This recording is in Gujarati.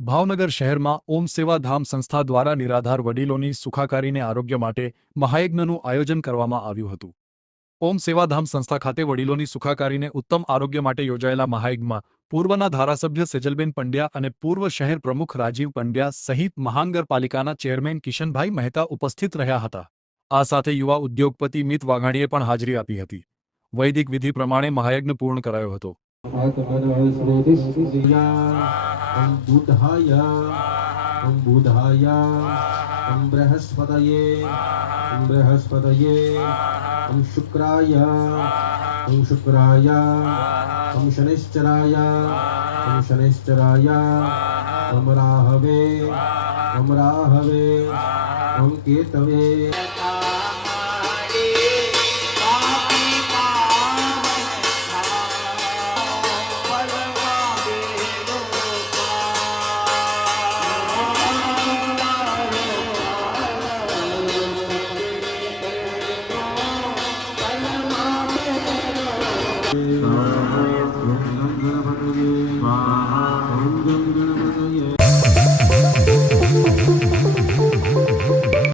ભાવનગર શહેરમાં ઓમ સેવાધામ સંસ્થા દ્વારા નિરાધાર વડીલોની સુખાકારીને આરોગ્ય માટે મહાયજ્ઞનું આયોજન કરવામાં આવ્યું હતું। ઓમ સેવાધામ સંસ્થા ખાતે વડીલોની સુખાકારીને ઉત્તમ આરોગ્ય માટે યોજાયેલા મહાયજ્ઞમાં પૂર્વના ધારાસભ્ય સેજલબેન પંડ્યા અને પૂર્વ શહેર પ્રમુખ રાજીવ પંડ્યા સહિત મહાનગરપાલિકાના ચેરમેન કિશનભાઈ મહેતા ઉપસ્થિત રહ્યા હતા। આ સાથે યુવા ઉદ્યોગપતિ મિત વાઘાણીએ પણ હાજરી આપી હતી। વૈદિક વિધિ પ્રમાણે મહાયજ્ઞ પૂર્ણ કરાયો હતો। ओम बुधाय ओम बुधाय ओम बृहस्पतये ओम बृहस्पतये ओम शुक्राय ओम शुक्राय ओम शनिश्चराय ओम शनिश्चराय ओम राहवे ओम राहवे ओम केतवे ओम गम गणपतये स्वाहा ओम गम गणपतये